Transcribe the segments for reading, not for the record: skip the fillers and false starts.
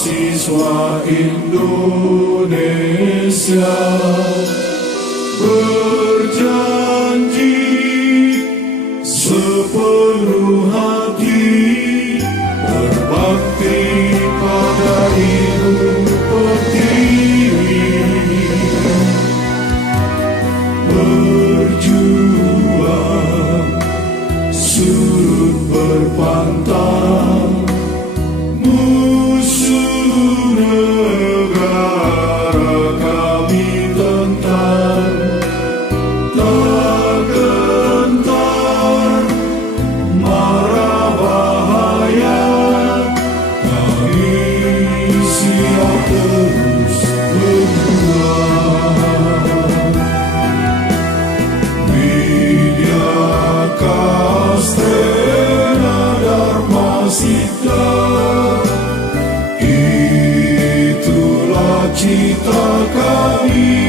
mahasiswa Indonesia berjanji sepenuh hati berbakti pada Ibu Pertiwi, berjuang surut berpantang musuh negara kami tentang, tak gentar marah bahaya, kami siap terus berjuang. Widya Kastena Dharma Sita, itulah cita kami,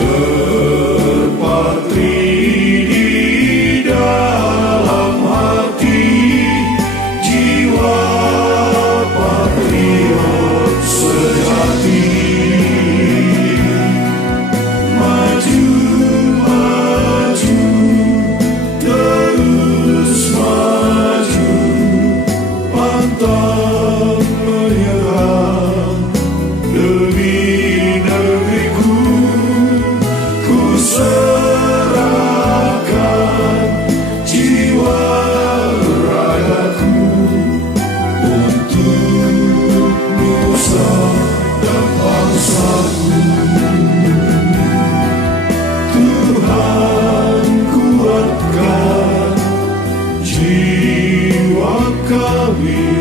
terpatri di dalam hati jiwa patriot sejati. Maju, maju, terus maju, pantang menyerah demi negeriku. Ku serahkan jiwa ragaku untuk nusa dan bangsaku. Tuhan kuatkan jiwa kami.